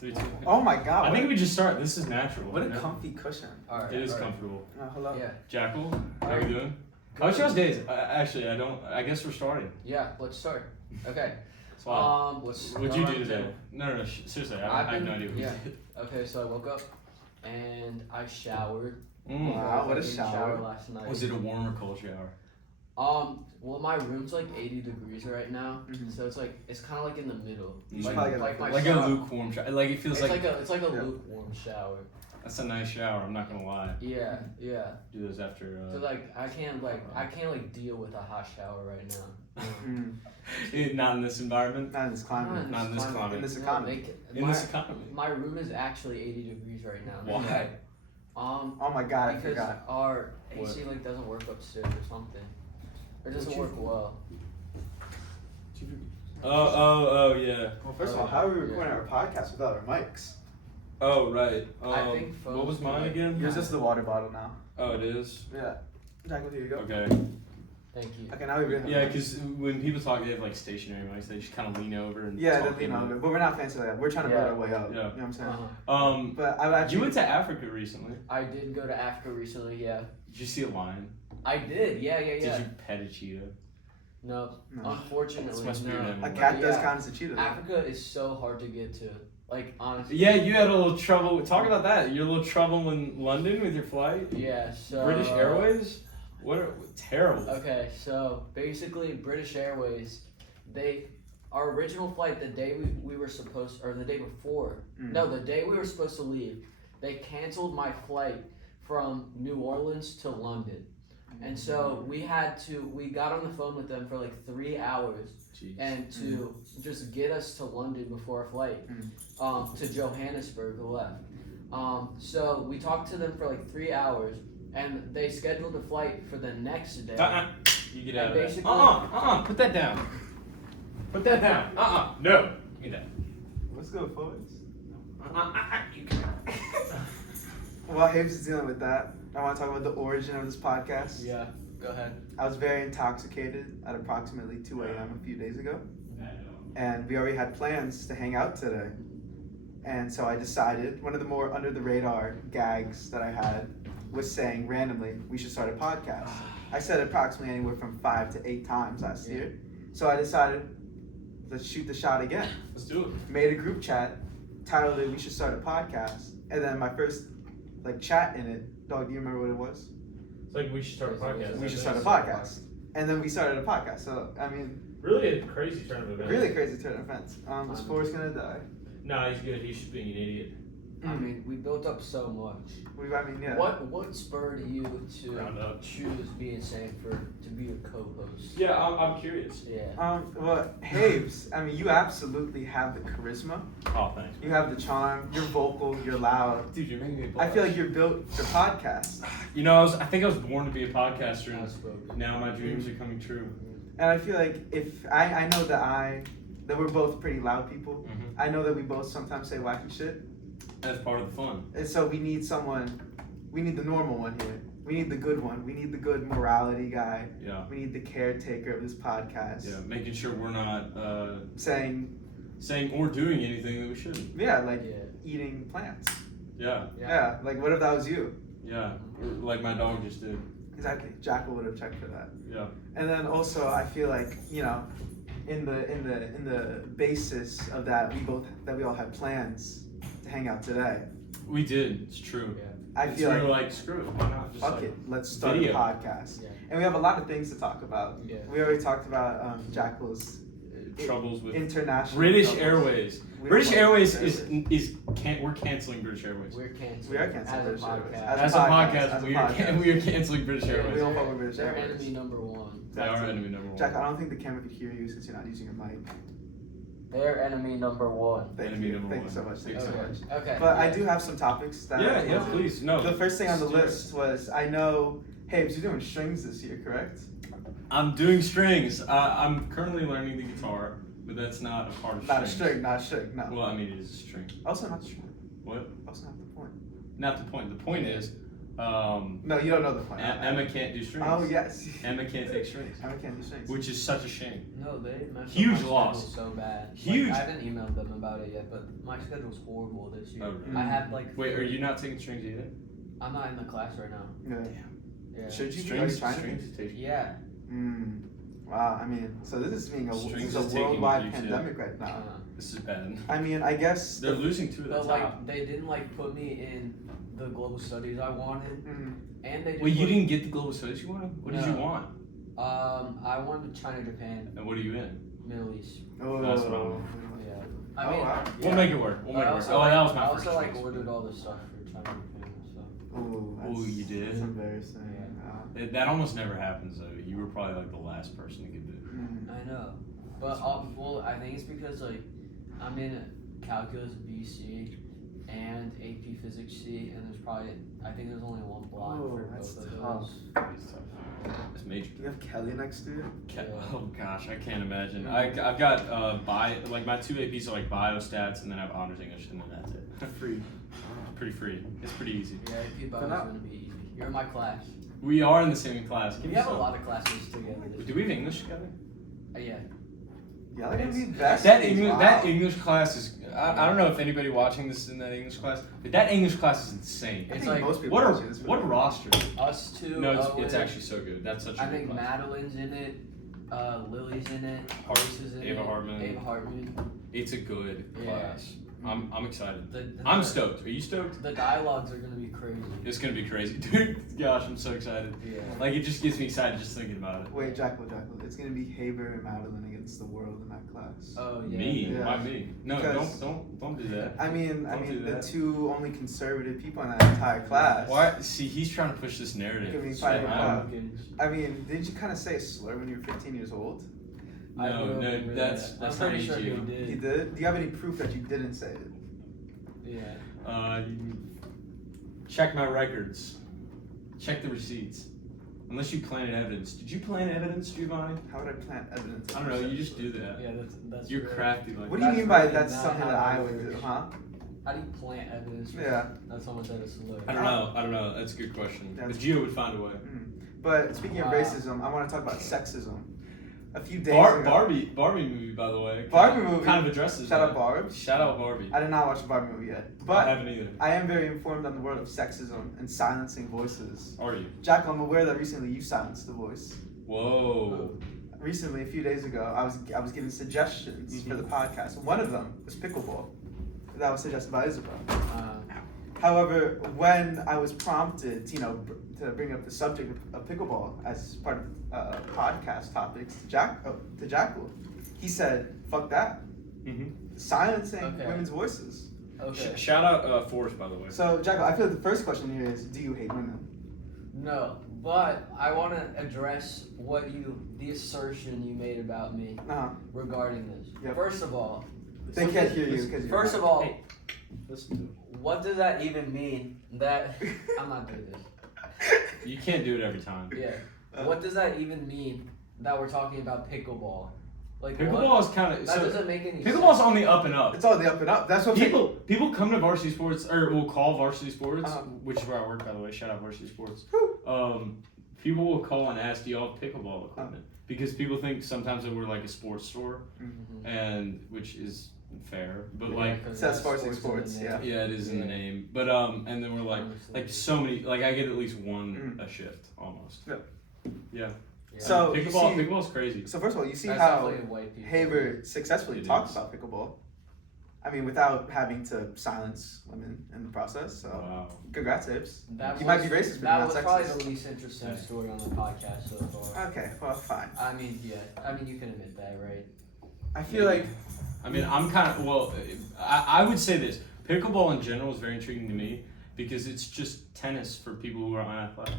3, 2. Oh my god. I think we just start. This is natural. What a you know? comfy cushion. Alright. It is comfortable. Hello. Yeah. Jackal, how are you doing? How's y'all's days? Actually, I guess we're starting. Yeah, let's start. Okay. So, what'd you go do on today? No. Seriously, I have no idea what you did. Okay, so I woke up and I showered. Wow, what a I didn't shower. last night. Was it a warm or cold shower? Well, my room's like 80 degrees right now, Mhm. so it's kind of like in the middle. You should probably get my Like a shower. lukewarm shower. Like it feels It's like it's like a Yeah. lukewarm shower. that's a nice shower. I'm not gonna lie. Yeah. Do those after. So I can't deal with a hot shower right now. Not in this environment. Not in this climate. Not in this climate. In this No, economy. In this economy. My room is actually 80 degrees right now. Why? Oh my god, I Because forgot. our AC doesn't work upstairs or something. It doesn't work well. Oh yeah. Well, first of all, how are we recording our podcast without our mics? Oh right. I think what was phones mine can, again? Yours is the water bottle now. Oh, it is. Yeah. Jackal, here you go. Okay. Thank you. Okay, now we really Yeah, because when people talk, they have like stationary mics. They just kind of lean over and Yeah, talk they lean into over. it. But we're not fancy like that. We're trying to build Yeah. our way up. Yeah. You know what I'm saying? Uh-huh. But I actually. You went to Africa recently. I did go to Africa recently. Yeah. Did you see a lion? I did. Yeah. Did you pet a cheetah? No. No. Unfortunately, This must be no. your A memory. cat does Yeah. count as a cheetah. Though. Africa is so hard to get to. Like honestly. Yeah, you had a little trouble. Talk about that. Your little trouble in London with your flight. Yeah. So. British Airways. Terrible. Okay, so basically British Airways, our original flight the day we were supposed, or the day before, the day we were supposed to leave, they canceled my flight from New Orleans to London. And so we got on the phone with them for like 3 hours Jeez. and to just get us to London before our flight, to Johannesburg left. So we talked to them for like 3 hours. And they scheduled a flight for the next day. You get out of basically- that. Put that down. Put that down. No. Give me that. Let's go, forwards. You can. While Habes is dealing with that, I want to talk about the origin of this podcast. Yeah, go ahead. I was very intoxicated at approximately 2 a.m. a few days ago. And we already had plans to hang out today. And so I decided, one of the more under the radar gags that I had was saying randomly, we should start a podcast. I said approximately anywhere from 5 to 8 times last year. So I decided, let's shoot the shot again. Let's do it. Made a group chat, titled it, we should start a podcast. And then my first chat in it, dog, do you remember what it was? It's like we should start a podcast. We should start a podcast. And then we started a podcast. So, I mean, Really a crazy turn of events. really crazy turn of events. Is Forrest gonna die? Nah, he's good. He's just being an idiot. I mean, we built up so much. Yeah. What spurred you Round to up. choose being Sanford to be your co-host? Yeah, I'm curious. Yeah. Well, Habes, I mean, you absolutely have the charisma. Oh, thanks. You have the charm. You're vocal. You're loud. Dude, you're making me I feel like you're built for podcasts. You know, I think I was born to be a podcaster, and Outspoken. now my dreams are coming true. And I feel like if I know that we're both pretty loud people. Mm-hmm. I know that we both sometimes say wacky shit. That's part of the fun. And so we need the normal one here. We need the good one. We need the good morality guy. Yeah. We need the caretaker of this podcast. Yeah, making sure we're not Saying, or doing anything that we shouldn't. eating plants. Yeah, Yeah, like what if that was you? yeah. Like my dog just did. Exactly. Jackal would have checked for that. Yeah. And then also I feel like, in the basis of that we all had plans to hang out today. We did. It's true. Yeah. I feel we were like like, screw it. Why not? Just fuck like, it. Let's start video. a podcast. Yeah. And we have a lot of things to talk about. Yeah. We already talked about Jackal's troubles with international British troubles. Airways. We British don't want Airways we're canceling British Airways. We're canceling. We are canceling as British a Airways. podcast. As As a a podcast, podcast, as a we are podcast. we are canceling British Yeah, Airways. We don't fuck with British They're Airways. enemy number one. They are enemy number one. Jack, I don't think the camera could hear you since you're not using your mic. They're enemy number one. Thank Enemy you. number Thank you one. so much. Thank you so Okay. much. Okay. But I do have some topics that. Yeah, please. No. The first thing on the Let's do it. list was I know. Habes, you're doing strings this year, correct? I'm doing strings. I'm currently learning the guitar, but that's not a part of Not a strings. string. Not a string. No. Well, I mean, it is a string. Also not a string. What? Also not the point. Not the point. The point is, No, you don't know the point. Emma can't do strings. Oh yes. Emma can't take strings, Emma can't do strings. which is such a shame. No, they messed Huge up my loss. schedule so bad. Huge. Like, I haven't emailed them about it yet, but my schedule's horrible this year. Oh, really? I have like. Wait, are you not taking strings either? I'm not in the class right now. Yeah. Yeah. Should you Strings, be trying to? strings take. Yeah. Wow. I mean, so this is being Strings this is is a taking worldwide huge, pandemic right now. This is bad. I mean, I guess. They're losing two of the But like top. they didn't like put me in the global studies I wanted, Mhm. and they didn't Wait, you put- didn't get the global studies you wanted? What did you No. want? I wanted China, Japan, And what are you in? Middle East. Oh. That's what I want. Yeah. Oh, I mean, wow. We'll make it work. We'll make I it work. also, Oh, that was my I first also like choice. ordered all the stuff for China, Japan. So Ooh, you did? That's embarrassing. Yeah. That almost never happens though. You were probably like the last person to get it. I know, but well, I think it's because like I'm in calculus BC and AP Physics C, and there's probably I think there's only one block Oh, for that's both of tough. those. It's tough. It's major. Do you have Kelly next to you? Oh gosh, I can't imagine. I've got like my two APs are like biostats, and then I have honors English, and then that's it. Free. Pretty free. It's pretty easy. Yeah, AP Bio is now- gonna be easy. You're in my class. We are in the same class. Give We me have a some. lot of classes together. Do we have English together? Yeah. Yeah, they're gonna be best. That English class is. I don't know if anybody watching this is in that English class, but that English class is insane. I It's think like, most people What a watching this what a would- roster. Us two. No, Owen, it's actually so good. That's such a I good think class. Madeline's in it. Lily's in it. Hart- Grace is in Ava it. Hartman. Ava Hartman. It's a good Yeah. class. I'm excited. The, I'm stoked. Are you stoked? The dialogues are gonna be crazy. It's gonna be crazy, dude. Gosh, I'm so excited. Yeah. Like it just gets me excited just thinking about it. Wait, Jackal. It's gonna be Haber and Madeline against the world in that class. Oh yeah. Me? Yeah. Why me? No, Because- don't do that. I mean, Don't do the that. two only conservative people in that entire class. Why? See, he's trying to push this Look narrative. at me So fighting I'm- back. I mean, didn't you kind of say a slur when you were 15 years old? I No, don't no, remember that's that. that's I'm not pretty sure you. he did. You did? Do you have any proof that you didn't say it? Yeah. Check my records. Check the receipts. Unless you planted evidence. Did you plant evidence, Giovanni? How would I plant evidence? I don't know. You just do that. Yeah, that's. You're really- crafty like What do you That's mean by really that's not something how that I that would do, works. huh? How do you plant evidence? Yeah. That's almost at a slur. I don't know. That's a good question. That's- The Geo would find a way. But speaking of Wow. racism, I want to talk about sexism. A few days ago. Barbie movie, by the way. Barbie movie. kind of addresses Shout that. out Barb. Shout out Barbie. I did not watch the Barbie movie yet, I but haven't either. I am very informed on the world of sexism and silencing voices. Are you? Jack, I'm aware that recently you silenced the voice. Whoa. Recently, a few days ago, I was given suggestions for the podcast. One of them was pickleball. That was suggested by Isabel. However, when I was prompted, to bring up the subject of pickleball as part of podcast topics to Jackal, he said, "Fuck that, silencing Okay. women's voices." Okay. Shout out Forrest, by the way. So, Jackal, I feel like the first question here is, do you hate women? No, but I want to address the assertion you made about me Uh-huh. regarding this. Yep. First of all, They can't hear you because First of all, Hey. Listen to it. what does that even mean? That I'm not doing this. You can't do it every time. Yeah. What does that even mean that we're talking about pickleball? Like Pickleball what? is kind of That doesn't make any pickleball's sense. on the up and up. it's all the up and up. That's what People come to varsity sports or will call varsity sports, Uh-huh. which is where I work, by the way. Shout out varsity sports. Woo. People will call and ask, "Do y'all have pickleball equipment?" Because people think sometimes that we're like a sports store, Mhm. and which is fair, but Yeah, like 'cause It says that's varsity in sports, the name. yeah, it is in the Yeah. name. But and then we're Honestly. like so many. Like I get at least one Mm. a shift almost. Yep. Yeah. Yeah. So, you pickleball's see- crazy. So first of all, you see That's how definitely white people. Haber successfully It talked is. about pickleball. I mean, without having to silence women in the process. So, Wow. congrats, Hibbs. That You was, might be racist, but that you're was not probably sexist. the least interesting Yeah. story on the podcast so far. Okay, well, fine. I mean, yeah. I mean, you can admit that, right? I feel like I mean, I'm kind of I would say this: pickleball in general is very intriguing to me because it's just tennis for people who are unathletic.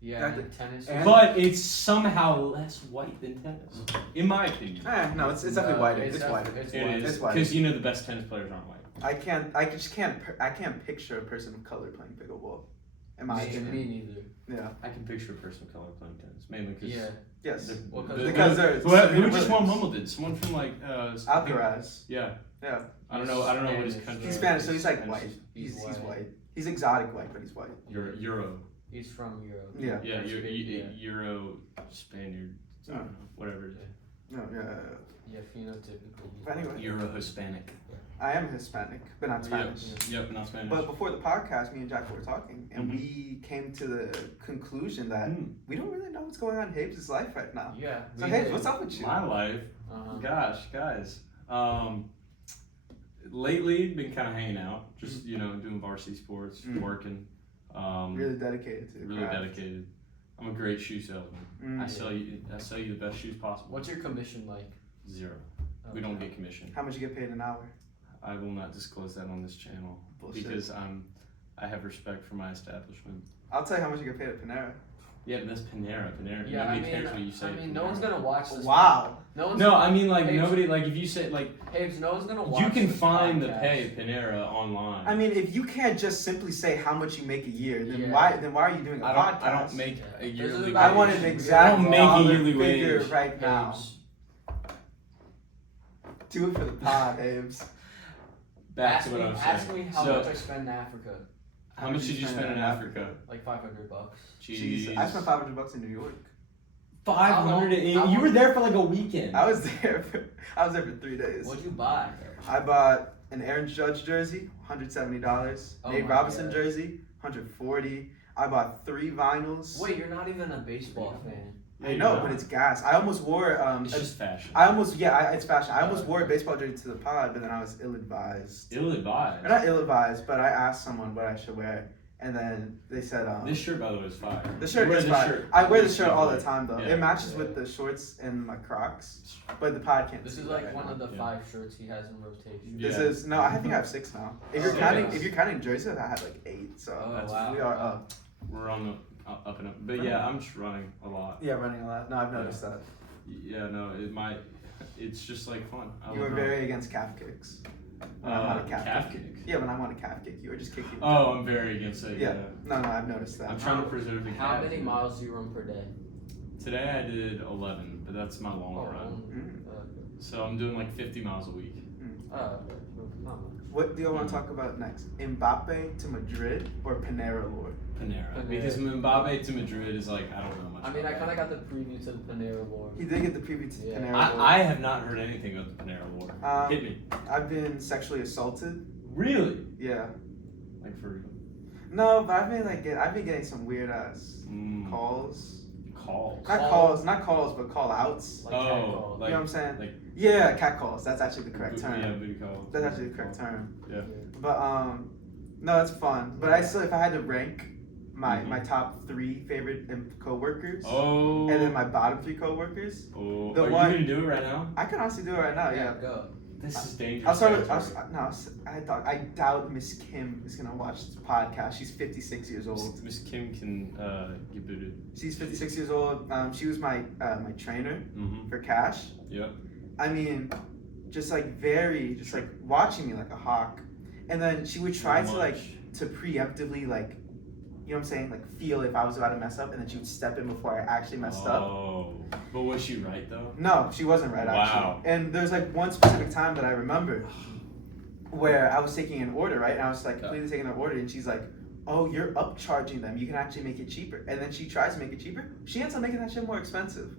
Yeah, Exactly. tennis. And- But it's somehow less white than tennis, in my opinion. no, it's definitely whiter. It's whiter. It's It white. is It's white. because you know the best tennis players aren't white. I can't picture a person of color playing pickleball. In my Me opinion. neither. Yeah. I can picture a person of color playing tennis, mainly because Yeah. Yes. Well, Because there's who Serena just won Williams. Wimbledon? Someone from like Alcaraz. Yeah, Yeah. I don't know what his Spanish. country. He's Spanish, so he's like Spanish. white. He's white. He's exotic white, but he's white. Euro. He's from Europe. Yeah. Yeah, That's good, yeah. Euro, Spaniard, I don't know, whatever it is. No, yeah. Yeah, phenotypically. But anyway, Euro Hispanic. I am Hispanic, but not Spanish. Yep, not Spanish. But before the podcast, me and Jack were talking, and Mhm. we came to the conclusion that we don't really know what's going on in Habes' life right now. Yeah. So, we Habes, did. what's up with you? My life, Uh-huh. gosh, guys. Lately, been kind of hanging out, just doing varsity sports, Mm. working. Really dedicated to the Really craft. dedicated. I'm a great shoe salesman. Mm. I sell you the best shoes possible. What's your commission like? 0. We don't get commission. How much you get paid an hour? I will not disclose that on this channel Bullshit. because I have respect for my establishment. I'll tell you how much you get paid at Panera. Yeah, but that's Panera. Yeah, Nobody cares what you say. I at mean, no Panera. one's gonna watch this. Wow. No one's. No, I mean like Habes- nobody like if you say like Habes, no one's gonna watch. you can this find the podcast. pay at Panera online. I mean, if you can't just simply say how much you make a year, then Yeah. why are you doing a podcast? I don't make a There's yearly. a- I want wage. an I exact don't make a dollar yearly figure wage. right now. Habes, Do it for the pod, Abe's. Back ask to what me, I was ask saying. me how So, much I spend in Africa. how much did you spend in Africa? Like $500. Jeez, I spent $500 in New York. 500. How You long- were there for like a weekend. I was there. I was there for 3 days. What'd you buy? I bought an Aaron Judge jersey, $170. Oh Nate my Robinson God. jersey, $140. I bought 3 vinyls. Wait, you're not even a baseball fan. I know, but it's gas. I almost wore It's just fashion. it's fashion. I almost wore a baseball jersey to the pod, but then I was ill-advised. Ill-advised. Or not ill-advised, but I asked someone what I should wear, and then they said, This shirt, by the way, is fire. the shirt You wear is this fine. shirt. I wear the This shirt all the like- time though. yeah. It matches Yeah. with the shorts and my Crocs, but the pod can't. This see is that like right one now. of the Yeah. 5 shirts he has in rotation. Yeah. This is no. I think I have 6 now. If you're Oh, counting, yes. if you're counting jerseys, I have like 8. So Oh, That's- wow. we are up. We're on the up and up. But yeah, I'm just running a lot. Yeah, running a lot. No, I've noticed that. Yeah, no, it's just like fun. I You were love very against calf kicks. When I'm on a calf kick. kick. Yeah, when I'm on a calf kick, you were just kicking. Oh, I'm very against it. Yeah. No, I've noticed that. I'm trying to preserve the How calf. many miles do you run per day? Today I did 11, but that's my long run. Mm. So I'm doing like 50 miles a week. Okay. Not much. What do you want to talk about next? Mbappe to Madrid or Panera Lord? Panera. Panera. Because Mbappe to Madrid is like, I don't know much. I mean, I about kind of got the preview to the Panera War. He did get the preview to Yeah. Panera that. Lord. I have not heard anything about the Panera War. Hit me. I've been sexually assaulted. Really? Yeah. Like for real? No, but I've been getting some weird ass Mm, calls. calls. Not calls, but call outs. Like cat Oh, calls. like you know what I'm saying? like Yeah, cat calls. That's actually the correct booty- term. Yeah, booty calls. That's actually the correct term. Yeah. But no, it's fun. But I still, if I had to rank my Mhm. my top 3 favorite coworkers, Oh. and then my bottom 3 coworkers, Oh. the Are one- you gonna do it right now? I can honestly do it right now. Yeah. Go. This is dangerous. I'll start with. territory. I doubt Miss Kim is gonna watch this podcast. She's 56 years old. Miss Kim can get booted. She's 56 years old. She was my my trainer Mm-hmm. for cash. Yep. I mean, just like watching me like a hawk, and then she would try to like to preemptively like, you know what I'm saying, like feel if I was about to mess up, and then she would step in before I actually messed up. Oh. But was she right though? No, she wasn't right actually. Wow. And there's like one specific time that I remember where I was taking an order, right? And I was like completely taking an order, and she's like, "Oh, you're upcharging them. You can actually make it cheaper." And then she tries to make it cheaper. She ends up making that shit more expensive.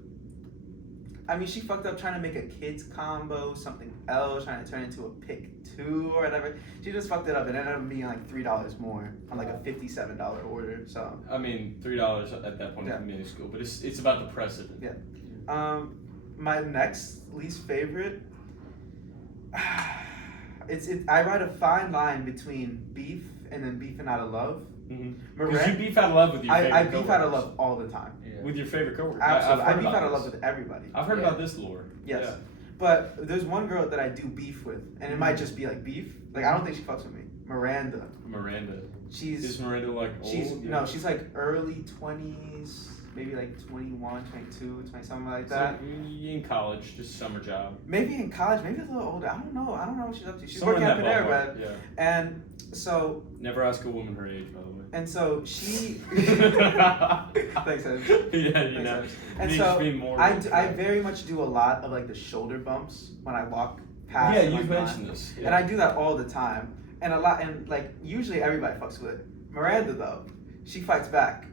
I mean, she fucked up trying to make a kids combo, something else, trying to turn it into a pick 2 or whatever. She just fucked it up. It ended up being like $3 more on like a $57 order. So, I mean, $3 at that point Yeah. is minuscule, but it's about the precedent. Yeah. My next least favorite. I ride a fine line between beef and then beefing out of love. Mm-hmm. Because you beef out of love with your favorite I beef out of coworkers. love all the time. Yeah. With your favorite coworker. Absolutely. I I've heard beef about out of this. love with everybody. I've heard Yeah. about this lore. Yes. Yeah. But there's one girl that I do beef with, and it might just be like beef. Like, I don't think she fucks with me. Miranda. Miranda. She's Is Miranda like old? she's Yeah. no, she's like early 20s, maybe like 21, 22, 20 something like So, that. in college, just summer job. Maybe in college, maybe a little older. I don't know what she's up to. She's Somewhere working in at that Panera ballpark, Bread, Yeah. and so Never ask a woman her age, by the way. and so she. Thanks, Ed. Yeah, you Thanks, know. Ed. And Needs so to be more I very much do a lot of like the shoulder bumps when I walk past. Yeah, in, you've like, mentioned this. And I do that all the time. and like usually everybody fucks with it. Miranda though, she fights back.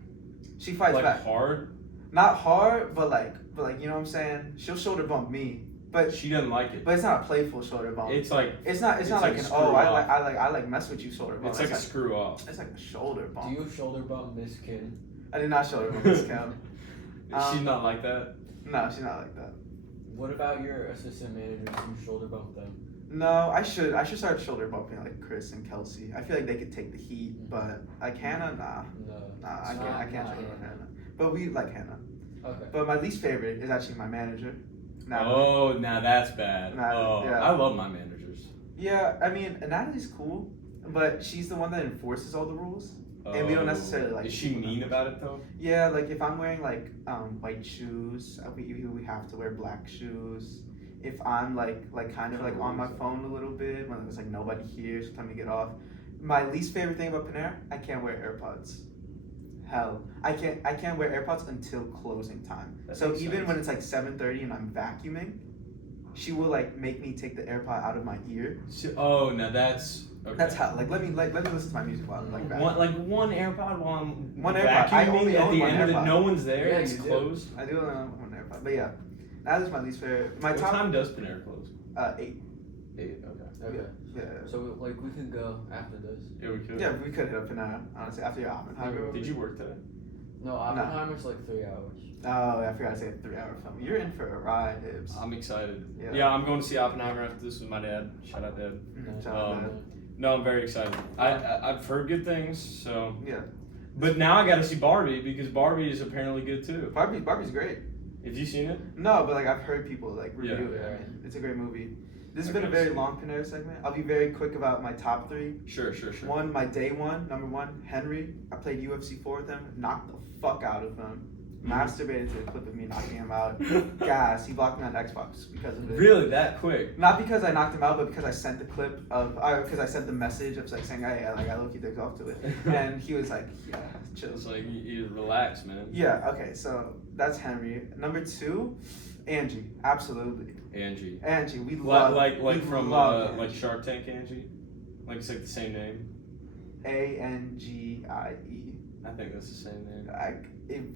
She fights like back. hard. Not hard, but like you know what I'm saying. She'll shoulder bump me, but She doesn't like it. but it's not a playful shoulder bump. It's like It's not it's like like an a screw oh off. I like mess with you shoulder bump. it's like a screw off. it's like a shoulder Do bump. you shoulder bump Miss Kim? I did not shoulder bump this count. She's not like that. No, she's not like that. What about your assistant managers? You shoulder bump them? No, I should start shoulder bumping like Chris and Kelsey. I feel like they could take the heat, but like Hannah, nah, No. I can't Nah. shoulder bump Hannah. But we like Hannah. Okay. But my least favorite is actually my manager. Natalie. Oh, now that's bad. Natalie, Oh, yeah. I love my managers. Yeah, I mean Natalie's cool, but she's the one that enforces all the rules. And we don't necessarily like Is she people mean that about it though? Yeah, like if I'm wearing like white shoes, we have to wear black shoes. If I'm like kind of like on my phone a little bit when there's like nobody here, so time to get off. My least favorite thing about Panera, I can't wear AirPods. Hell, I can't wear AirPods until closing time. That So makes even sense. when it's like 7:30 and I'm vacuuming, she will like make me take the AirPod out of my ear. Oh, now that's okay. That's how. Like let me listen to my music while I'm like vacuuming. one AirPod while I'm One AirPod. I vacuuming only at own the one end of it. AirPod. No one's there. Yeah, It's you do. closed. I do one AirPod, but yeah, that is my least favorite. My What top time does Panera close? 8. 8. Okay. Okay. Yeah. So like we could go after this. Yeah, we could. Yeah, we could hit up Panera, honestly, after your Oppenheimer. Did you work today? No, Oppenheimer's like 3 hours. Oh, I forgot to say a 3-hour film. You're in for a ride, Hibbs. I'm excited. Yeah. Yeah, I'm going to see Oppenheimer after this with my dad. Shout out, Dad. Shout out, Um, man. No, I'm very excited. I've heard good things, so. Yeah. But now I got to see Barbie because Barbie is apparently good too. Barbie's great. Have you seen it? No, but like I've heard people like review it. Yeah. I mean, it's a great movie. This has Okay, been a very so- long Panera segment. I'll be very quick about my top 3. Sure. One, my day one, number 1, Henry. I played UFC 4 with him, knocked the fuck out of him. Masturbated to a clip of me knocking him out. Gas. He blocked me on Xbox because of it. Really, that quick? Not because I knocked him out, but because I sent the clip of, because I sent the message of like saying, hey, like I low-key digs off to it, and he was like, yeah, chill. It's like you relax, man. Yeah. Okay. So that's Henry. Number 2, Angie. Absolutely, Angie. Angie. We love. Like we from love like Shark Tank Angie. Like it's like the same name. Angie. I think that's the same name.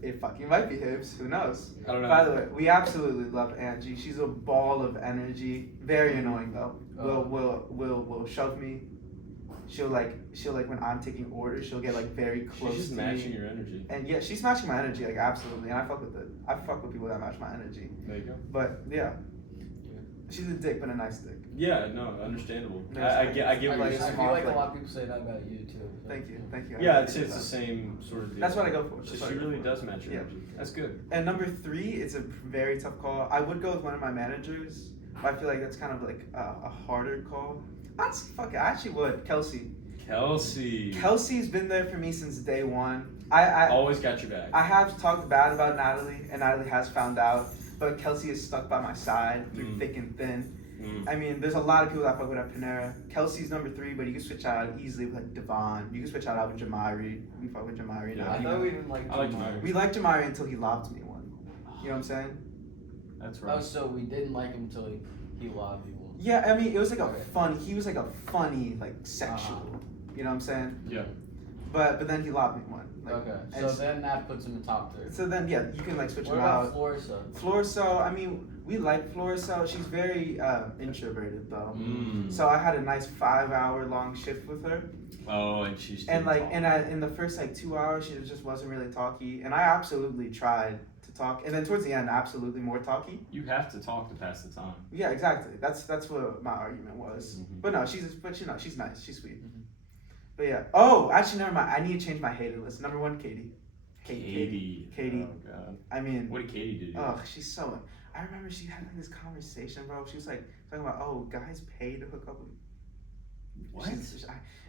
It fucking might be Hibbs. Who knows? I don't know. By the way, we absolutely love Angie. She's a ball of energy. Very annoying though. Will shove me. She'll like when I'm taking orders, she'll get like very close She's just to matching me. your energy. And yeah, she's matching my energy like absolutely, and I fuck with it. I fuck with people that match my energy. There you go. But yeah, she's a dick, but a nice dick. Yeah, no, understandable. Yes, I get what I you're like I saying. feel like a Smart, lot of people say that about you too. So, Thank you. Yeah, I it's appreciate the that. same sort of deal. That's what I go for. So That's what she I go really for. does match your Yeah. energy. That's good. And number 3, it's a very tough call. I would go with one of my managers, but I feel like that's kind of like a harder call. Fuck it, I actually would. Kelsey. Kelsey's been there for me since day one. I Always got your back. I have talked bad about Natalie, and Natalie has found out, but Kelsey is stuck by my side through thick and thin. I mean, there's a lot of people that fuck with at Panera. Kelsey's number 3, but you can switch out easily with like Devon. You can switch out with Jamari. We fuck with Jamari now. Yeah. I You thought know. we didn't like. I like Jamari. Jamari. We liked Jamari until he lobbed me one. You know what I'm saying? That's Oh, right. so we didn't like him until he lobbed you one. Yeah, I mean, it was like Okay. he was like a funny, like sexual. You know what I'm saying? Yeah. But then he lobbed me one. Like, Okay, and so then that puts him in top 3. so then yeah, you can like switch What him about out. Florissa? Florissa, I mean, we like Florissa. She's very introverted though. Mm. So I had a nice 5-hour long shift with her, Oh, and she's and too like, tall. in the first like 2 hours, she just wasn't really talky, and I absolutely tried to talk, and then towards the end, absolutely more talky. You have to talk to pass the time. Yeah, exactly. That's what my argument was. Mhm. But no, she's nice. She's sweet. Mhm. But yeah. Oh, actually, never mind. I need to change my hater list. Number 1, Katie. Katie. Katie. Oh god. I mean, What did Katie do? to you? oh, she's so. I remember she had like this conversation, bro. She was like talking about, oh, guys pay to hook up with. What?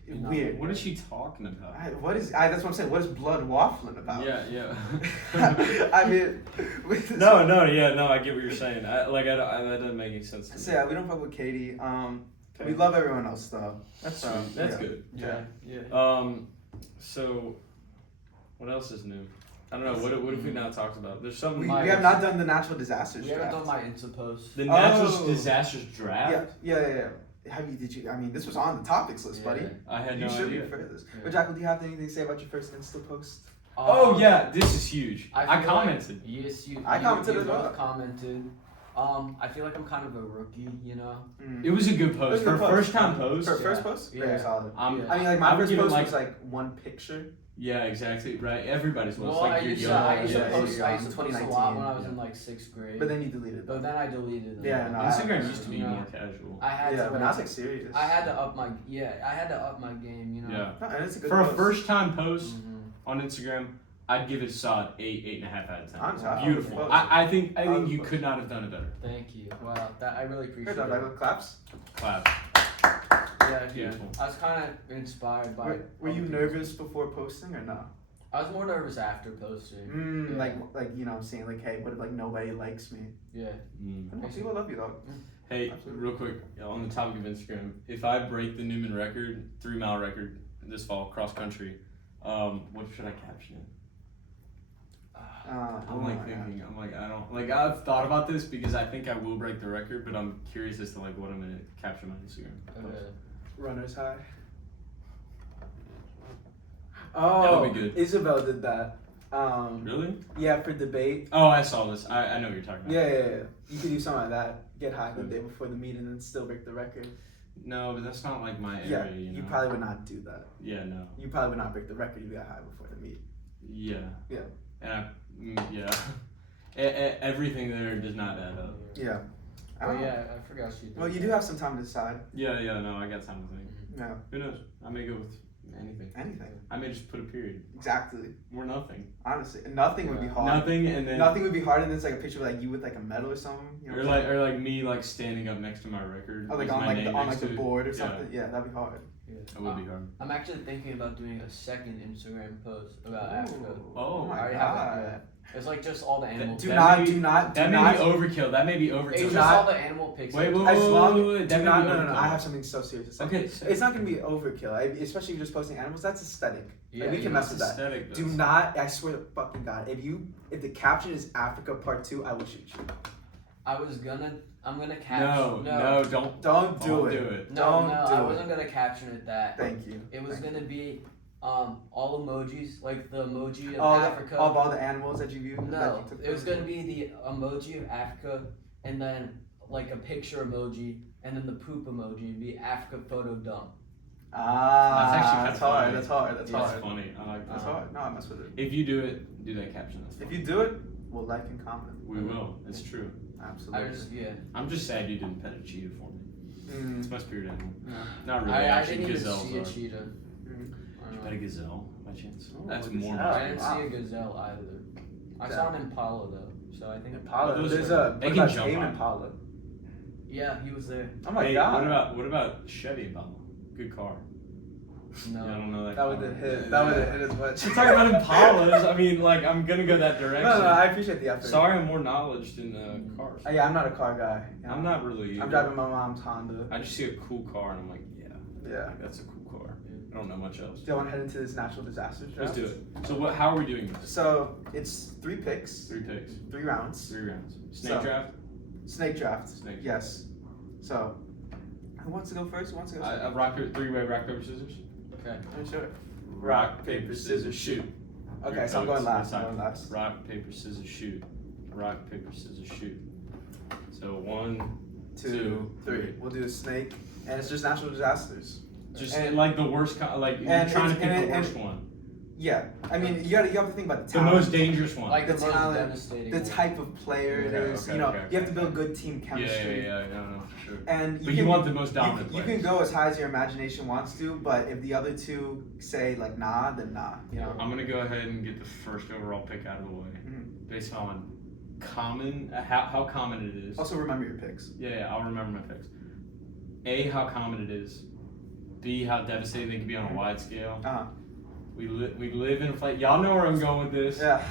You're not- Weird. What is she talking about? That's what I'm saying. What is blood waffling about? Yeah. I mean, No, I get what you're saying. That doesn't make any sense to me. So yeah, we don't fuck with Katie. Okay. We love everyone else though. That's So, sweet. That's yeah. good. Yeah. So, what else is new? I don't know. What have we not talked about? There's something. We My- have not done the natural disasters We haven't draft. done my Insta post. The natural Oh. disasters draft. Yeah. Did you? I mean, this was on the topics list, buddy. I had You no should idea. refer to this. Yeah. But Jackal, do you have anything to say about your first Insta post? Oh yeah, this is huge. I feel commented. Like, yes, I commented you as well. both commented. I feel like I'm kind of a rookie, you know. It was a good It was post. a good For post. first time post. For first Yeah. post, Yeah. very solid. Yeah. I mean, like I my would first give it, post like- was like one picture. Yeah, exactly. Right. Everybody's was Well, like I you're used to, young. I used to yeah, post, yeah, I used to post a lot when I was 2019, in like 6th grade. But then you deleted But them. then I deleted them. Yeah, no, Instagram used to be You know, more casual. I had Yeah, to. but now it's like serious. I had to up my game. You know. Yeah. No, and it's a good For a post. first time post Mhm. on Instagram, I'd give it a solid 8.5 out of 10. I'm sorry. Beautiful. Post. I think Post. you could not have done it better. Thank you. Wow, that I really appreciate Heard that, it. Jackal. Claps. Clap. Yeah, Beautiful. I was kind of inspired by. Were you other nervous before posting or no? I was more nervous after posting. Yeah. Like you know, saying like, hey, what if like nobody likes me? Yeah. Mm. I know, people love you though. Hey, Absolutely. real quick, on the topic of Instagram, if I break the Newman record, 3-mile record this fall, cross country, what should I caption it? I'm like thinking, I've thought about this because I think I will break the record, but I'm curious as to like what I'm gonna capture on my Instagram. Okay. Runner's high. That'll Oh, be good. Isabel did that. Really? Yeah, for debate. Oh, I saw this. I know what you're talking about. Yeah. You could do something like that. Get high the day before the meet and then still break the record. No, but that's not like my Yeah, area. You know? probably would not do that. Yeah, no. You probably would not break the record if you got high before the meet. Yeah. Yeah. And yeah. Everything there does not add up. Yeah. Oh yeah, I forgot she did. Well, you do have some time to decide. Yeah, no, I got time to think. No, Who knows? I may go with anything. anything. I may just put a period. Exactly. Or nothing. Honestly, nothing would be hard. Nothing, and then Nothing would be harder than it's like a picture of like you with like a medal or something. You know or what I'm saying? like me like standing up next to my record. Or like with on my like name on next like the to it. board or Yeah. something. Yeah, that'd be hard. Yeah. That would be hard. I'm actually thinking about doing a second Instagram post about Ooh. Africa. Oh, I my already god. have it. Yeah. It's like just all the animal. Do That not, may be- do not, do That may not. be overkill. That may be It's overkill. just not- all the animal pics. Wait, As long wait, do that may not, be no. overkill. I have something so serious to say. Okay. It's not gonna be overkill, especially if you're just posting animals. That's aesthetic. Yeah, Like, we can mess with that. Aesthetic, Do not. I swear to fucking God. If the caption is Africa Part 2, I will shoot you. I'm gonna caption. No, don't Don't do don't it. do it. No, Don't no, do I it. wasn't gonna caption it that. Thank you. It was Thank gonna be all emojis, like the emoji of All Africa. of all the animals that you viewed. that No, you took it was photos gonna be the emoji of Africa, and then like a picture emoji, and then the poop emoji, and be Africa photo dump. Ah, That's actually that's kinda hard. funny. That's hard. That's That's hard. funny. I like That's that. hard. No, I mess with it. If you do it, do that caption. That's If fine. you do it, we'll like and comment. We will. It's true. Absolutely. I'm just sad you didn't pet a cheetah for me. It's my spirit animal. No. Not really. I actually, didn't even gazelles see a are. cheetah. Mm. I You don't pet a know. gazelle by chance? Oh, That's a more. gazelle. I didn't Wow. see a gazelle either. I saw an impala though, so I think. Impala. Those There's are- a. they What can about jump Tame high. Impala? Yeah, he was there. Oh my Hey, God. What about Chevy Impala? Good car. No. Yeah, I don't know that. That would car. have hit. That would have hit as much. We're talking about Impalas. I mean, like, I'm gonna go that No, direction. no, I appreciate the effort. Sorry, I'm more knowledge in cars. Yeah, I'm not a car guy. You know? I'm not really. I'm either. driving my mom's Honda. I just see a cool car and I'm like, yeah, Yeah. that's a cool car. I don't know much else. Do you want to head into this natural disasters Let's draft? do it. So what? How are we doing this? So it's 3 picks, 3 picks, 3 rounds. 3 rounds. Snake So- draft. Snake draft. Snake. Yes. So, who wants to go first? Who wants to go second? Rock, 3-way rock paper scissors. Okay. I'm sure. Rock paper scissors shoot. Okay, so I'm going last. I'm going last. Rock paper scissors shoot. Rock paper scissors shoot. So 1, 2, 3. We'll do a snake, and it's just natural disasters. just And- like the worst. Like you're and trying to it's- pick and- the and- worst one. Yeah, I mean you have to think about the The talent, most dangerous one. Like The the most talent, devastating. the one. type of player it Okay, is. okay, you know, okay, you have to okay. build good team chemistry. Yeah, no, for sure. And But you want the most dominant you players. can go as high as your imagination wants to, but if the other two say like nah, then nah. You know. I'm gonna go ahead and get the first overall pick out of the way, Mhm. based on common, how common it is. Also remember your picks. Yeah, I'll remember my picks. A, how common it is. B, how devastating they can be on a wide scale. Uh-huh. We live in a fight. Y'all know where I'm going with this. Yeah,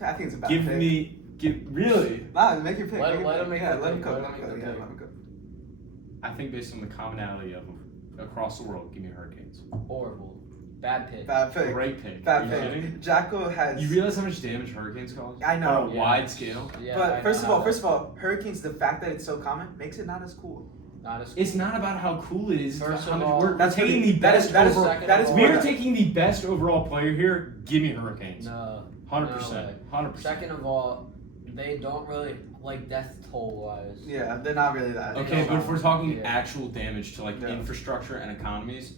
I think it's a bad Give pick. really. Nah, make your pick. Let make your him pick. make Yeah, the let him pick, go. let Let him him go. make the Yeah, pick. let him go. I think based on the commonality of them across the world, give me Hurricanes. Horrible. Bad pick. Bad pick. Great pick. Bad Are you pick. kidding? Jacko has. You realize how much damage Hurricanes cause? I know. On a Yeah. wide scale. Yeah, But I first know. of all, hurricanes. The fact that it's so common makes it not as cool. Not as. It's not about how cool it is. It's First about of how all, much work. that's We're taking pretty- the that is- best that is- overall. Second that of is all- We are more- taking the best overall player here. Give me Hurricanes. No. 100%. 100%. Second of all, they don't really like death toll wise. Yeah, they're not really that. Okay, but if we're talking Yeah. actual damage to like Yeah. infrastructure and economies,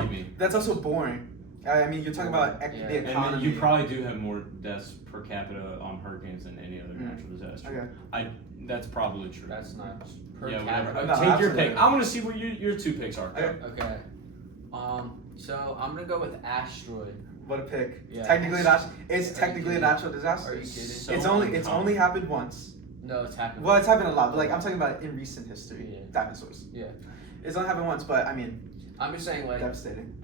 give me. That's also boring. I mean, you're talking about Yeah. the And economy. then you probably do have more deaths per capita on hurricanes than any other natural disaster. Okay. That's probably true. That's not per Yeah, capita. whatever. No, Take your absolutely. pick. I want to see what your 2 picks are. Okay. Okay. So I'm gonna go with asteroid. What a pick. Yeah. Technically, it's Are you technically a kidding? natural disaster. Are you kidding? So It's only uncommon. happened once. No, it's happened. Well, it's happened a lot, but like I'm talking about in recent history. Yeah. Dinosaurs. Yeah. It's only happened once, but I mean, I'm just saying like devastating.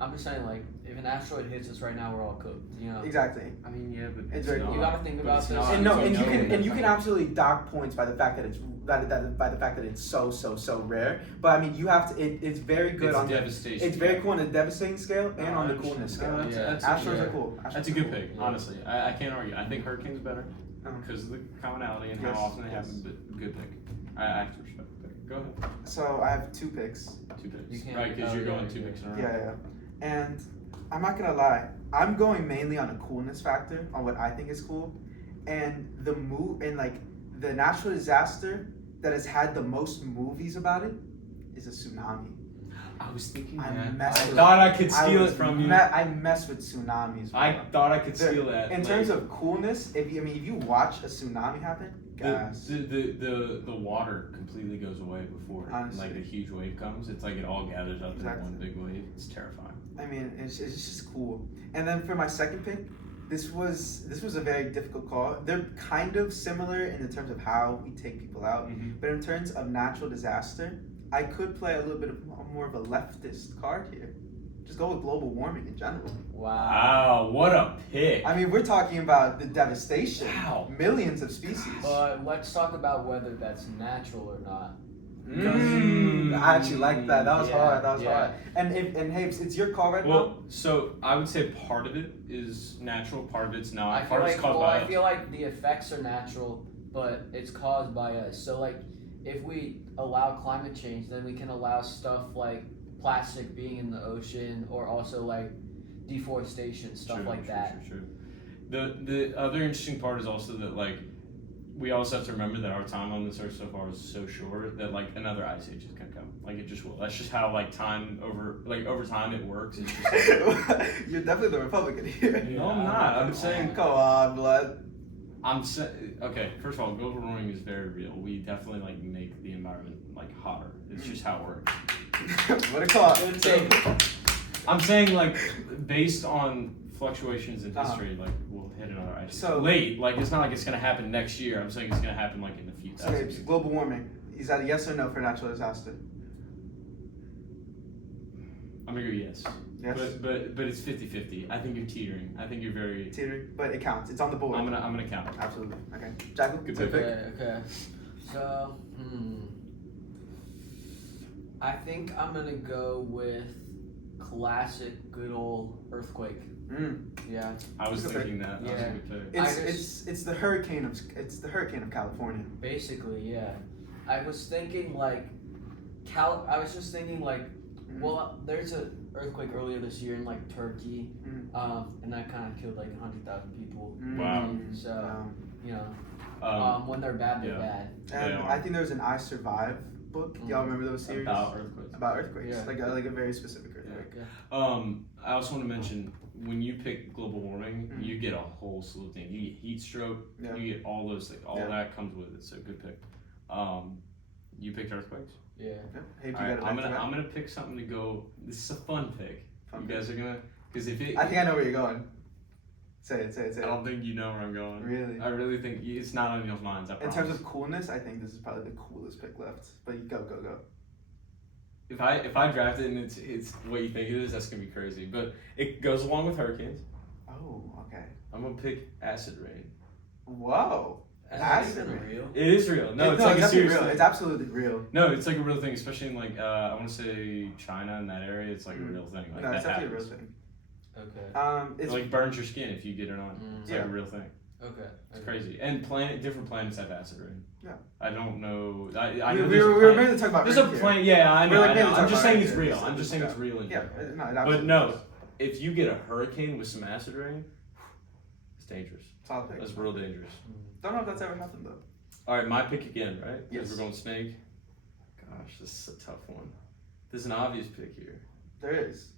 if an asteroid hits us right now, we're all cooked. You know. Exactly. I mean, yeah, but It's very not. cool. You gotta think But about it's this. not. And no, You and you know can that. and you can absolutely dock points by the fact that it's by the fact that it's so rare. But I mean, you have to. It's very good It's on the. devastation. It's very cool on the devastating scale and No, on I the coolness understand. scale. No, that's- Yeah. that's- Astros yeah. are cool. Astros That's a are good cool. pick, honestly. I can't argue. I think Hurricane's better Uh-huh. because of the commonality and Yes, how often they yes. happen, but good pick. I have to respect the pick. Go ahead. So I have 2 picks. 2 picks. You can't- Right, because oh, you're yeah, going 2 yeah. picks in a row. Yeah, and I'm not gonna lie. I'm going mainly on a coolness factor on what I think is cool, and the natural disaster that has had the most movies about it is a tsunami. I was thinking I that. I messed with- thought I could steal was it from you. I mess with tsunamis. Bro. I thought I could The- steal that. In terms of coolness, if you watch a tsunami happen, gas. the water completely goes away before Honestly. like a huge wave comes. It's like it all gathers up Exactly. in one big wave. It's terrifying. I mean, it's just cool. And then for my second pick, this was a very difficult call. They're kind of similar in the terms of how we take people out, but in terms of natural disaster, I could play a little bit of more of a leftist card here. Just go with global warming in general. Wow. Wow, what a pick! I mean, we're talking about the devastation. Wow. Millions of species. But let's talk about whether that's natural or not. I actually like that. That was Yeah, hard. That was yeah. hard. And hey, it's your call right now. Well, so I would say part of it is natural, part of it's not. I feel Part of it's like caused by I us. feel like the effects are natural, but it's caused by us. So like if we allow climate change, then we can allow stuff like plastic being in the ocean or also like deforestation, stuff True, like true, that. True. The other interesting part is also that like we also have to remember that our time on this earth so far is so short that like another ice age is gonna come. Like it just will. That's just how like over time it works. It's just like, You're definitely the Republican here. no, I'm not. I'm saying Come on, blood. okay. First of all, global warming is very real. We definitely like make the environment like hotter. It's just how it works. What a call. Good take. I'm saying like based on fluctuations in Uh-huh. history, like we'll hit another ice age. So- Late, like it's not like it's gonna happen next year. I'm saying it's gonna happen like in the few So, okay, thousand. global warming. Is that a yes or no for natural disaster? I'm gonna go yes. Yes. But it's 50-50. I think you're teetering. I think you're very. Teetering, but it counts. It's on the board. I'm gonna count it. Absolutely. Okay. Jackal, Good good pick. pick. Okay. So, I think I'm gonna go with classic good old earthquake. Mm. Yeah. I was Good thinking that. That was a Yeah. good pick. It's the hurricane of California. Basically, yeah. I was thinking like I was just thinking like well, there's a earthquake earlier this year in like Turkey, and that kind of killed like 100,000 people. Wow. So Wow. you know, when they're bad, they're yeah. bad. And They are. I think there was an I Survive book. Y'all remember those series? About earthquakes. About earthquakes. Yeah. Like a very specific earthquake. I also want to mention when you pick global warming, you get a whole slew of things. You get heat stroke. Yeah. You get all those things. All Yeah. that comes with it. So good pick. You picked earthquakes. Yeah. Okay. Hey, All right, I'm gonna pick something to go. This is a fun pick. You guys are gonna because if it. I think I know where you're going. Say it. I don't think you know where I'm going. Really? I really think it's not on your minds. I In promise. terms of coolness, I think this is probably the coolest pick left. But you go. If I draft it and it's what you think it is, that's gonna be crazy. But it goes along with hurricanes. Oh, okay. I'm gonna pick acid rain. Whoa. Acid rain. real. It is real. No, it's no, like it's a serious real. thing. It's absolutely real. No, it's like a real thing, especially in like I want to say China and that area. It's like a real thing. Like No, that it's definitely happens. a real thing. Okay. It's It like burns your skin if you get it on. It's like Yeah. a real thing. Okay. It's crazy. And different planets have acid rain. Yeah. I don't know. I We know were mainly talking about there's a Earth here. planet. Yeah, I know. We're like I mainly know. I'm talking just about saying Earth it's here, real. so I'm just saying it's real. In Yeah, general. no, it But absolutely no, is. if you get a hurricane with some acid rain, it's dangerous. Solid pick. That's real dangerous. Don't know if that's ever happened though. All right, my pick again, right? Yes. We're going snake. Gosh, this is a tough one. There's an obvious pick here. There is.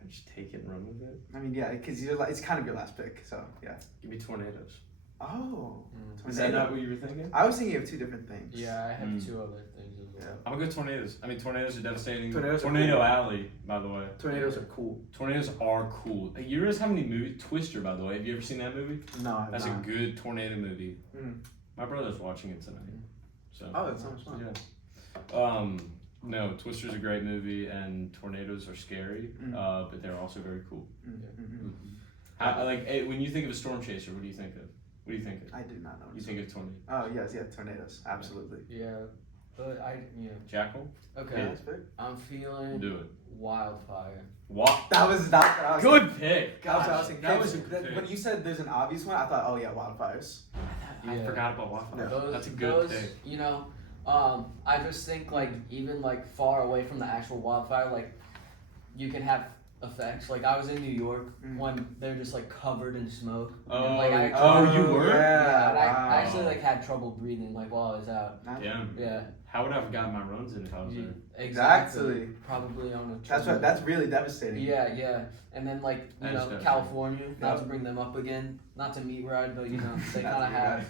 I just take it and run with it. I mean, yeah, because it's kind of your last pick, so yeah. Give me tornadoes. Oh, Is that not what you were thinking? I was thinking of two different things. Yeah, I have two other things as well. I'm gonna go tornadoes. I mean, tornadoes are devastating. Tornadoes are Tornado cool. Alley, by the way. Tornadoes are cool. Tornadoes are cool. You realize how many movies? Twister, by the way. Have you ever seen that movie? No, I have That's not. a good tornado movie. Mm. My brother's watching it tonight. So. Oh, that sounds fun. Yeah. No, Twister's a great movie, and tornadoes are scary, Mm. but they're also very cool. Mm-hmm. When you think of a storm chaser, what do you think of? What do you think of? I do not know. You think of tornado? Oh yes, yeah, tornadoes, absolutely. Yeah, but Jackal? Okay, Yeah, that's fair. I'm feeling Do it. wildfire. What? That was what I was Good pick. That was what I was thinking. That was a That- good when pick. you said there's an obvious one, I thought, oh yeah, wildfires. I Yeah. forgot about wildfire. Yeah. Those, That's a good those, pick. You know, I just think like even like far away from the actual wildfire, like you can have effects. Like I was in New York when they're just like covered in smoke. Oh, like, I you were? Yeah, and wow. I actually like had trouble breathing like while I was out. Damn. Yeah, How would I have gotten my runs in if I was there? Exactly. Probably on a. That's treadmill. that's really devastating. Yeah, and then like That you is know devastating. California, not to bring them up again, not to meet ride, but you know they kind of have.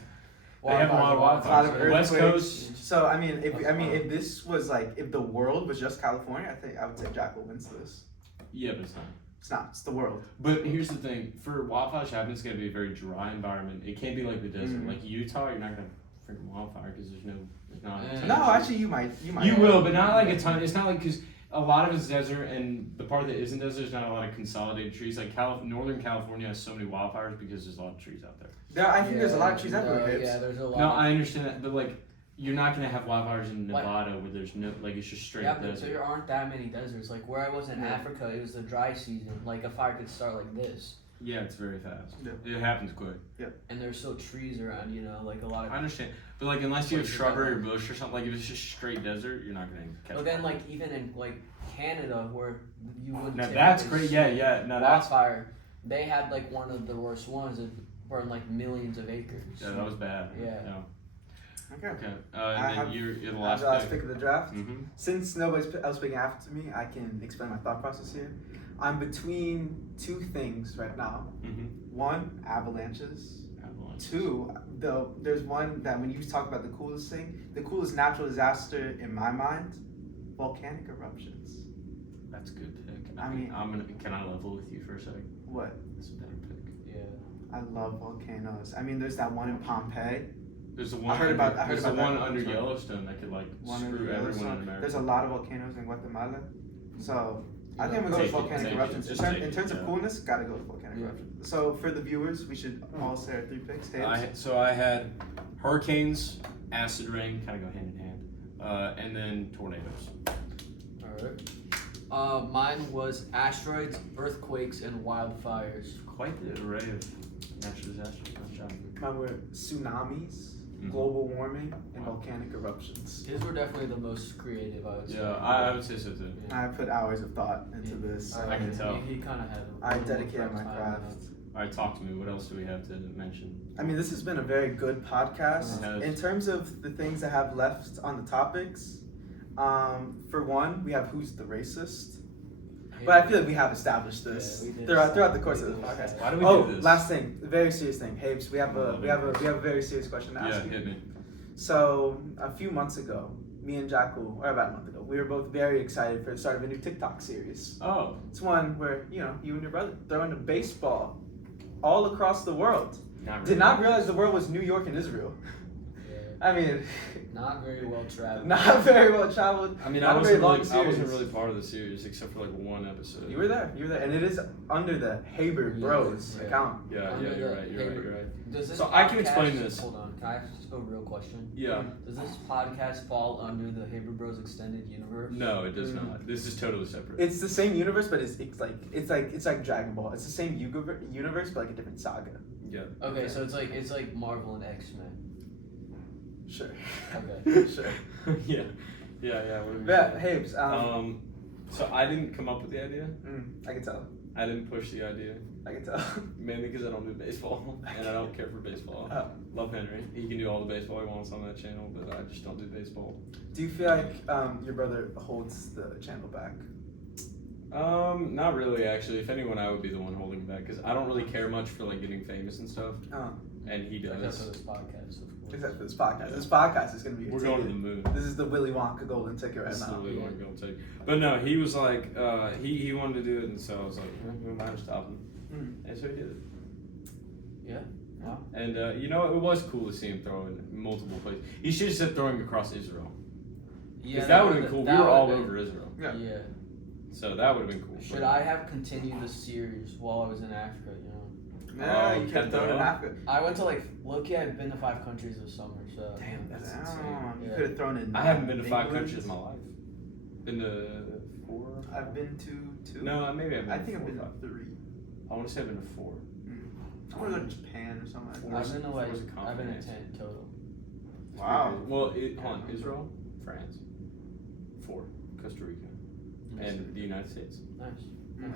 They have a lot of A lot of wildfires. West earthquakes. Coast. So I mean, if this was like if the world was just California, I think I would say Jackal wins this. Yeah, but it's not. It's not. It's the world. But here's the thing: for wildfires to happen, it's gonna be a very dry environment. It can't be like the desert. Like Utah, you're not gonna freaking wildfire because there's not. a ton No, of trees. actually, you might. You will, but not like a ton. It's not like because a lot of it's desert, and the part that isn't desert is not a lot of consolidated trees. Like Northern California has so many wildfires because there's a lot of trees out there. I think there's a lot of trees everywhere. Yeah, there's a lot. No, I understand that, but like you're not gonna have wildfires in Nevada where there's no like it's just straight Yeah, but desert. there aren't that many deserts. Like where I was in Yeah. Africa, it was the dry season. Like a fire could start like this, Yeah, it's very fast. Yeah. It happens quick. and there's still trees around. You know, like a lot of. I understand, but like unless you have Places shrubbery or that bush or something, like if it's just straight desert, you're not gonna catch. But then, fire. like even in like Canada, where you wouldn't. Now typically that's great. see Yeah. Now that's wildfire. They had like one of the worst ones. It burned like millions of acres. yeah, that was bad. Yeah. Okay. Okay. I And then have- you're the I have last the last pick. pick of the draft. Mm-hmm. Since nobody's else picking after me, I can explain my thought process here. I'm between two things right now. Mm-hmm. One, avalanches. Avalanche. Two, there's one that when you talk about the coolest thing, the coolest natural disaster in my mind, volcanic eruptions. That's a good pick. I mean- I'm gonna. Can I level with you for a second? What? That's a better pick. Yeah. I love volcanoes. I mean, there's that one in Pompeii. There's the one. heard about- I heard there's the about one that. under Yellowstone that could like One in screw everyone in Yellowstone. America. There's a lot of volcanoes in Guatemala. So I think I'm gonna go Take with it, volcanic take it, eruptions. just In take it, terms of yeah. coolness, gotta go with volcanic Yeah. eruptions. So for the viewers, we should all say our 3 picks. Taves. So I had hurricanes, acid rain, kind of go hand in hand, and then tornadoes. All right. Mine was asteroids, earthquakes, and wildfires. Quite the array of natural disasters. Nice job. Mine were tsunamis, Mhm. global warming, and volcanic eruptions. His were definitely the most creative, I would say. Yeah, I would say so too. Yeah. I put hours of thought into this. I can tell. He kind of had. I dedicated my craft. All right, talk to me. What else do we have to mention? I mean, this has been a very good podcast. It has. In terms of the things I have left on the topics, for one, we have who's the racist. But I feel like we have established this Yeah, we did throughout the course of establish the podcast. that. Why do we Oh, do this? last thing, very serious thing. Habes, we have I a love we it. have a very serious question to Yeah, ask you. hit me. So a few months ago, me and Jackal, or about a month ago, we were both very excited for the start of a new TikTok series. Oh, It's one where you and your brother throwing a baseball all across the world. not really. Did not realize the world was New York and Israel. Yeah. I mean, Not very well traveled. not very well traveled. I mean, not I a very wasn't, long really, I wasn't series. really part of the series except for like one episode. You were there, and it is under the Haber Bros Yeah. account. Yeah, Under you're the right. paper. Does this So I can podcast- explain this. Hold on, can I ask a real question? Yeah. Does this podcast fall under the Haber Bros extended universe? No, it does Mm. not. This is totally separate. It's the same universe, but it's like Dragon Ball. It's the same universe, but like a different saga. Yeah. Okay, so it's like Marvel and X-Men. Sure. Okay. Sure. Yeah. Yeah. What Yeah, Habes. So I didn't come up with the idea. I can tell. I didn't push the idea. I can tell. Mainly because I don't do baseball and I don't care for baseball. Oh. Love Henry. He can do all the baseball he wants on that channel, but I just don't do baseball. Do you feel like your brother holds the channel back? Not really actually. If anyone, I would be the one holding it back because I don't really care much for like getting famous and stuff, Oh, and he Except does. for this podcast, of course. except for this podcast. This podcast is going to be. We're your going to ticket. the moon. This is the Willy Wonka golden ticket right That's now. literally what I'm going to take. But no, he was like, he wanted to do it, and so I was like, who am I to stop him? Mm. And so he did it. Yeah. Wow. And you know, it was cool to see him throw in multiple places. He should have said throwing across Israel. Yeah. Because that would have been cool. We were all over Israel. Yeah. Yeah. So that would have been cool. Should I have continued the series while I was in Africa? You know. Yeah, you kept kept throwing it in up. Africa. I went to like low-key. I've been to 5 countries this summer, so. Damn, that's Damn, insane. you Yeah. could have thrown in. I haven't been to 5 England. countries in my life. Been to 4? I've been to 2. No, maybe I've been I to think 4 I've been or to 5. 3. I want to say I've been to 4. I want to go to Japan or something like Four. that. I've been to like. Four's a I've been to compliment. 10 total. Wow. Well, hold on. Israel, France, 4, Costa Rica, and the United States. Nice.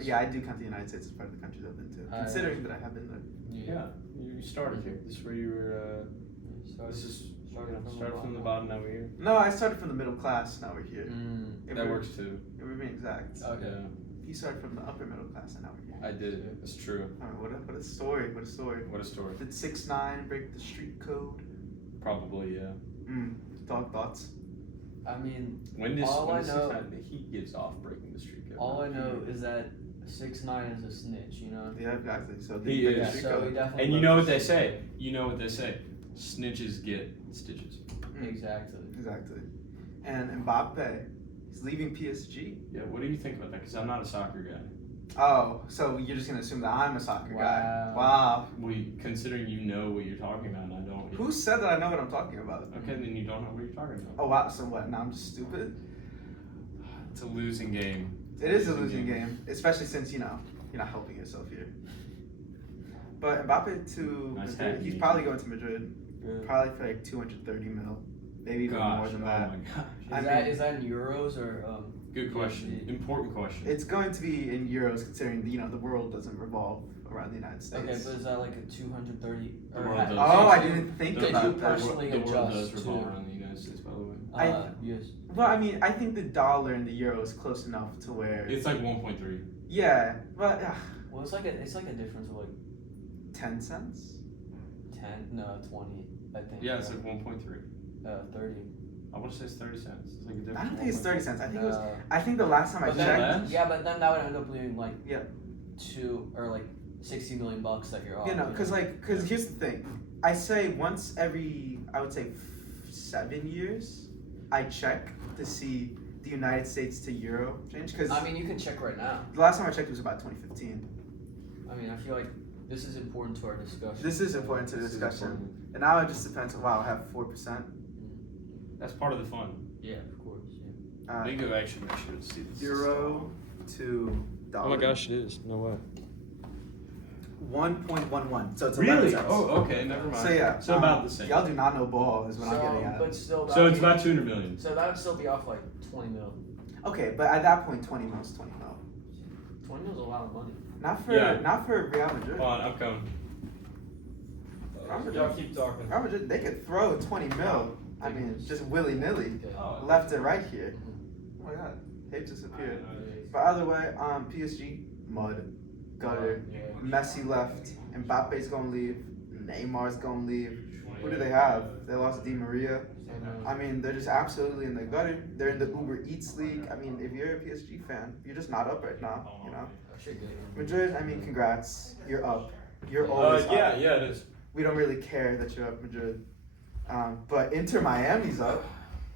Yeah, I do count the United States as part of the countries I've been to, considering that I have been there. Yeah, you started here. This is where you were. This is started from the bottom. Now we're here. No, I started from the middle class. Now we're here. If That we're- works too. If we're being exact. Okay. Yeah, You started from the upper middle class, and now we're here. I did. It's true. What a story! What a story! What a story. Did 6ix9ine break the street code? Probably, yeah. Dog thoughts. I mean, When does All I when does know- 6ix9ine he gives off breaking the streak code? all I know is that 6ix9ine is a snitch. You know. Yeah, exactly. So He break the is. street So he code. definitely. And you know what broke they the say. You know what they say. Snitches get stitches. Exactly. Exactly. And Mbappe, he's leaving PSG. Yeah. What do you think about that? Because I'm not a soccer guy. Oh, so you're just gonna assume that I'm a soccer guy? Wow. Wow. Considering you know what you're talking about, and I don't. Who said that I know what I'm talking about? Okay, then you don't know what you're talking about. Oh wow. So what? Now I'm just stupid. It's a losing game. It is a losing game, especially since you're not helping yourself here. But Mbappe to Nice Madrid, hat, he's Nico. probably going to Madrid, Yeah. probably for like 230 mil, maybe even more than oh that. my gosh. I Is that in euros or Good question. USD? Important question. It's going to be in euros, considering the world doesn't revolve around the United States. Okay, but is that like a 230? The or world ha- does. Oh, I did you- didn't think Did about you that. personally the world does adjust revolve to? around the United States, by the way. Yes. Well, I mean, I think the dollar and the euro is close enough to where. It's like 1.3. Yeah, but Well, it's like a difference of like 10 cents. 20, I think. Yeah, it's like 1.3. 30. I want to say it's 30 cents. It's like a difference. I don't think it's 30 cents. I think it was. No. I think the last time I But then- checked. less? Yeah, but then that would end up being like Yeah. 2 or like $60 million that you're off. You know, because here's the thing. I say once every, I would say 7 years, I check to see the United States to euro change. Because I mean, you can check right now. the last time I checked was about 2015. I mean, I feel like this is important to our discussion. This is important to the This is discussion. important. And now it just depends. Wow, I have 4%. That's part of the fun. Yeah, of course. Yeah. Big of actually make sure to see this. Euro to dollar. Oh my gosh, it is. No way. 1.11. So it's 11 Really? cents. Oh, okay. Never mind. So yeah. So about the same. Y'all do not know ball, is what I'm getting at. But still, So it's I mean, about 200 million. So that would still be off like 20 mil. Okay, but at that point, 20 mil is 20 mil. 20 mil is a lot of money. Not for Yeah. not for Real Madrid. Hold on, I'm coming. Y'all keep talking. Real Madrid, they could throw 20 mil. I mean, just willy nilly, Okay. Oh. left and right here. Oh my God, Ape disappeared. But either way, PSG mud, gutter. Yeah. Messi left. Mbappe's gonna leave. Neymar's gonna leave. Who do they have? They lost Di Maria. I mean, they're just absolutely in the gutter. They're in the Uber Eats league. I mean, if you're a PSG fan, you're just not up right now. You know, I should get it. Madrid. I mean, congrats. You're up. You're always yeah, up. it is. We don't really care that you're up, Madrid. But Inter Miami's up.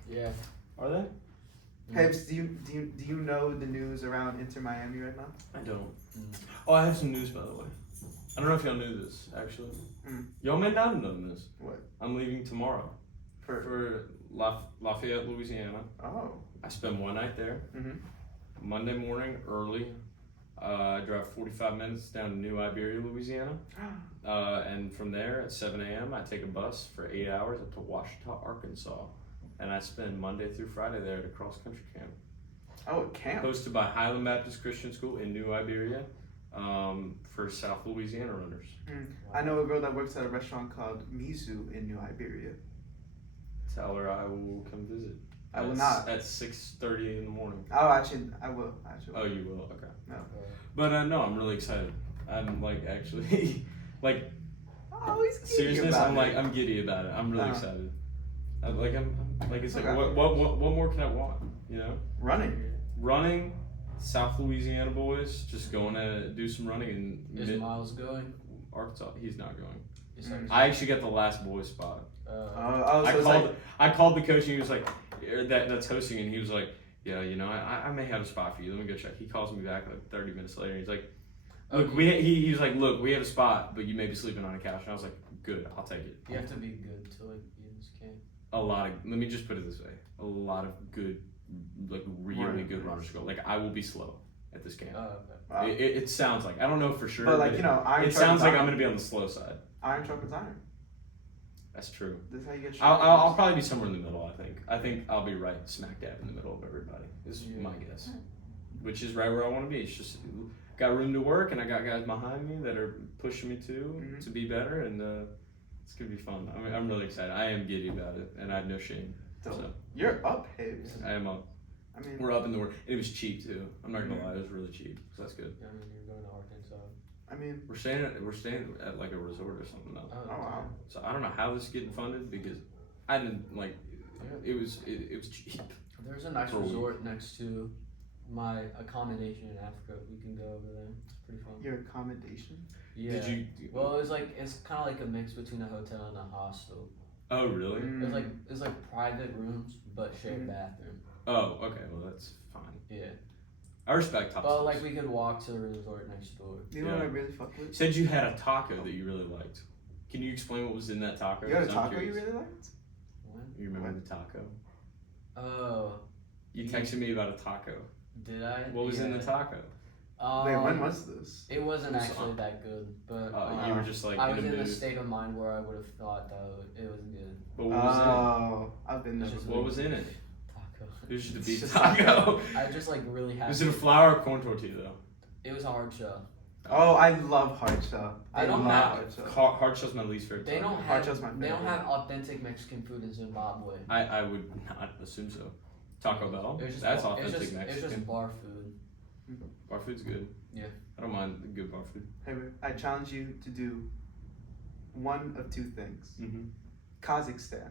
Yeah. Are they? Hebs, do you know the news around Inter Miami right now? I don't. Oh, I have some news by the way. I don't know if y'all knew this actually. Y'all may not have known this. What? I'm leaving tomorrow for Lafayette, Louisiana. Oh. I spend one night there. Mhm. Monday morning early, I drive 45 minutes down to New Iberia, Louisiana. And from there at 7 a.m., I take a bus for 8 hours up to Washita, Arkansas. And I spend Monday through Friday there at a cross country camp. Oh, a camp. Hosted by Highland Baptist Christian School in New Iberia for South Louisiana runners. I know a girl that works at a restaurant called Mizu in New Iberia. Tell her I will come visit. I will not. At 6:30 in the morning. Oh, actually, I will. Oh, you will? Okay. No. But no, I'm really excited. I'm like actually, like, Oh, he's giddy seriousness, about I'm it. like, I'm giddy about it. I'm really Uh-huh. excited. I'm like, it's like, Okay. what more can I want? You know? Running. Running, South Louisiana boys, just going to do some running in Is Miles going? Arkansas. He's not going. Is that- I actually got the last boys spot. Oh, so I it's called. like, I called the coach and he was like, that's hosting, and he was like, yeah, you know, I may have a spot for you. Let me go check. He calls me back like 30 minutes later. He's like, look, he was like, look, we have a spot, but you may be sleeping on a couch. And I was like, good, I'll take it. You have to be good to like be in this camp. Let me just put it this way, a lot of good, like really good runners go. Like I will be slow at this camp. Oh, okay. wow. It sounds like, I don't know for sure, But like, you know, iron it sharpens sounds like iron. I'm gonna be on the slow side. Iron sharpens iron. That's true. This is how you get I'll probably be somewhere in the middle. I think I'll be right smack dab in the middle of everybody. Is Yeah. my guess. Which is right where I want to be. It's just got room to work, and I got guys behind me that are pushing me to be better, and it's gonna be fun. I mean, I'm really excited. I am giddy about it, and I have no shame. So You're up, Hibbs. I am up. I mean, We're up in the work. It was cheap too. I'm not gonna lie, it was really cheap. So that's good. I mean, you're going to Arkansas. I mean, We're staying at like a resort or something though. oh wow. So I don't know how this is getting funded because I didn't like. It was cheap. There's a nice For a week. resort next to my accommodation in Africa. We can go over there. It's pretty fun. Your accommodation. Yeah. Did you? Well, it's kind of like a mix between a hotel and a hostel. Oh really? It's like private rooms but shared bathroom. Oh okay. Well that's fine. Yeah. I respect top. But like we could walk to the resort next door. You know what Yeah. I really fuck with? Said you had a taco that you really liked. Can you explain what was in that taco? You got a 'Cause I'm taco you curious. really liked? When? You remember What? the taco? Oh, You texted me about a taco. did I? What was in the Yeah. taco? Wait, when was this? It wasn't It was actually on- that good, but You were just like I in was a in a mood. state of mind where I would have thought that it was good. But what was Oh, I've been there. It's just in it? What was in it? Taco. It was just a It's beef just taco. I just like really happy. Was it a flour or corn tortilla though? It was a hard shell. Oh, I love hard shell. I They don't love have- hard shell. Hard shell's my least favorite. They taco. don't Hard have. shell's my They don't favorite. have authentic Mexican food in Zimbabwe. I would not assume so. Taco Bell. It was just That's bar, authentic It's Mexican. just bar food. Bar food's good. Yeah. I don't mind the good bar food. Hey, wait, I challenge you to do one of two things. Mm-hmm. Kazakhstan.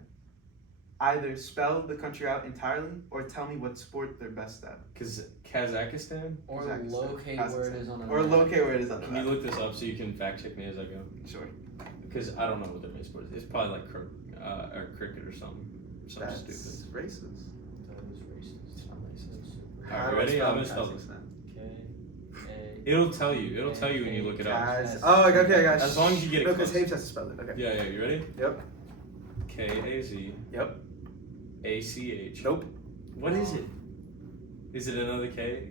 Either spell the country out entirely or tell me what sport they're best at. Cause Kazakhstan. Or Kazakhstan. locate where it is on the Or map. locate where it is on the Can you map. look this up so you can fact check me as I go? Sure. Because I don't know what their main sport is. It's probably like or cricket or something. Something That's stupid. racist. That is racist. It's not racist. Alright, How do I ready? spell I'm gonna spell this. Kazakhstan? K-A. It'll tell you. It'll tell you when you look it up. Kaz. Oh, okay, I got As long as you get it No, because close. Habes has to spell it. Okay. Yeah, you ready? Yep. K-A-Z. Yep. A-C-H. Nope. What is it? Is it another K?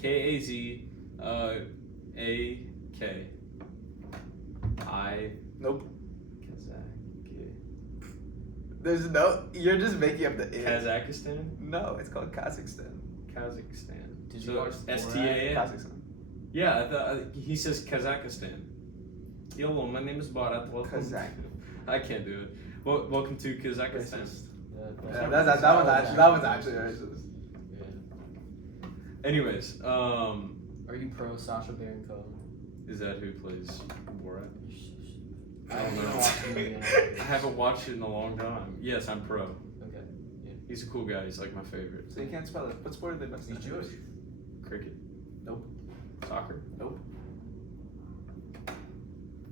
K-A-Z. A-K. I. Nope. Kazakh. There's no. You're just making up the I. Kazakhstan? No, it's called Kazakhstan. Kazakhstan. Did you So watch Borat? S-T-A-N? Kazakhstan. Yeah, he says Kazakhstan. Hello, my name is Borat. Welcome. Kazakh. I can't do it. Welcome to Kazakhstan. Racist. Yeah, That one's actually racist. Yeah. Anyways, Are you pro Sacha Baron Cohen? is that who plays Borat? You're so stupid. I don't You know. watch the movie yet. I haven't watched it in a long time. Yes, I'm pro. Okay. He's a cool guy. He's like my favorite. So you can't spell it. What sport are they best He's at? Jewish. Cricket. Nope. Soccer. Nope.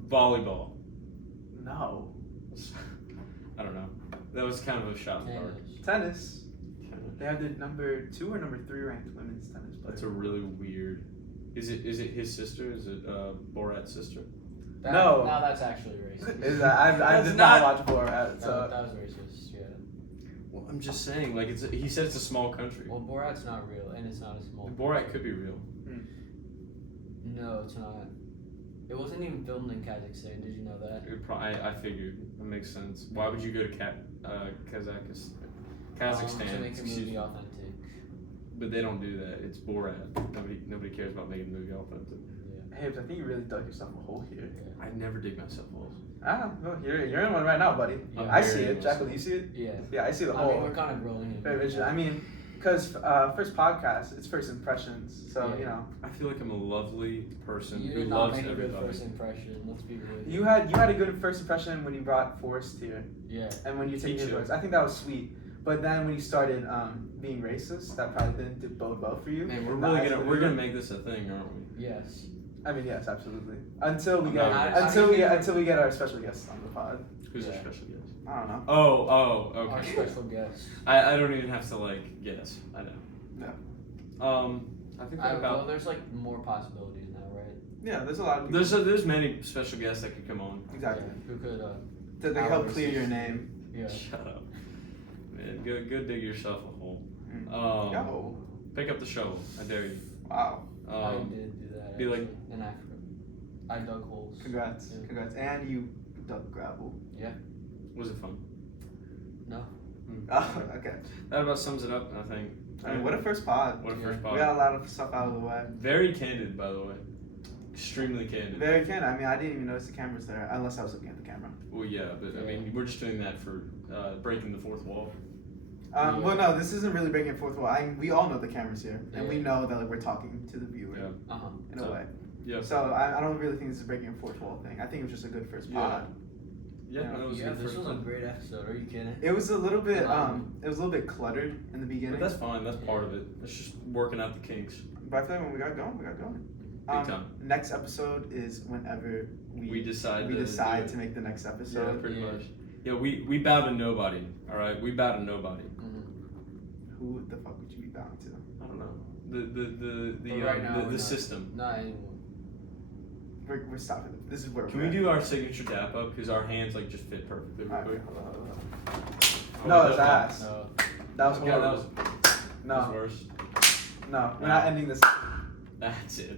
Volleyball. No. I don't know. That was kind of a shot in the dark. Tennis. They have the number 2 or number 3 ranked women's tennis player. That's a really weird. Is it his sister? Is it Borat's sister? No. No, that's actually racist. Is that, I That's did not- not watch Borat, That so was racist, yeah. Well, I'm just saying. Like he said, it's a small country. Well, Borat's not real, and it's not a small. Borat could be real. No, it's not. It wasn't even filmed in Kazakhstan. Did you know that? I figured that makes sense. Why would you go to Kazakhstan? Kazakhstan, To make a excuse movie me. authentic. But they don't do that. It's Borat. Nobody cares about making the movie authentic. Hey, I think you really dug yourself a hole here. I never dig myself holes. Ah, well, you're in one right now, buddy. Yeah. I see it. Jackal, you see it? Yeah. Yeah, I see the I mean, hole. we're kind of growing it. Very visual. I mean, because first podcast, it's first impressions. So, Yeah. you know. I feel like I'm a lovely person You who did not loves make a good everybody. first impression. Let's be real. You had a good first impression when you brought Forrest here. Yeah. And when you take Me his too. words. I think that was sweet. But then when you started being racist, that probably didn't bode well for you. Man, We're Not really as gonna a we're leader. gonna make this a thing, aren't we? Yes. I mean, yes, absolutely. Until we I'm get not- until we get our special guest on the pod. Who's our Yeah. special guest? I don't know. Oh, Our okay. special guest. I don't even have to like guess. I know. No. I think Well, about there's like more possibilities now, right? Yeah, there's a lot of people. there's many special guests that could come on. Exactly. Yeah. Who could? Did they help clear your name? Yeah. Shut up, man. Go dig yourself a hole. Yo. Pick up the shovel. I dare you. Wow. I did do that. be like- actually, in Africa. I dug holes. Congrats. Yeah. Congrats. And you dug gravel. Was it fun? No. Oh, okay. That about sums it up. I think. I mean, what a first pod. What a Yeah. first We pod. got a lot of stuff out of the way. Very candid, by the way. Extremely candid. Very candid. I mean, I didn't even notice the cameras there, unless I was looking at the camera. Well, yeah, but I Yeah. mean, we're just doing that for breaking the fourth wall. Yeah. Well, no, this isn't really breaking fourth wall. We all know the cameras here, and we Yeah. know that like, we're talking to the viewer Yeah. Uh huh. in a way. Yeah. So I don't really think this is breaking a fourth wall thing. I think it was just a good first Yeah. pod. Yeah, Yeah. that was Yeah, good this first was a pod. great episode. Are you kidding? It was a little bit Um, it was a little bit cluttered in the But beginning, that's fine. That's part of it. It's just working out the kinks. but I feel like when we got going, we got going. Big time. Next episode is whenever We decide. we to decide do to make the next it. Yeah, episode. pretty Yeah. much. Yeah, we bow to nobody. All right, we bow to nobody. Who the fuck would you be bound to? I don't know. The But right now, we're the not. system. Not anymore. We're stopping. This is where Can we're we at. do our signature dap up because our hands like just fit perfectly real Alright, quick? hold on, hold on. Oh, No, it's that- ass. No. That was Yeah, that horrible. was that was No, worse. no, we're not ending this. That's it.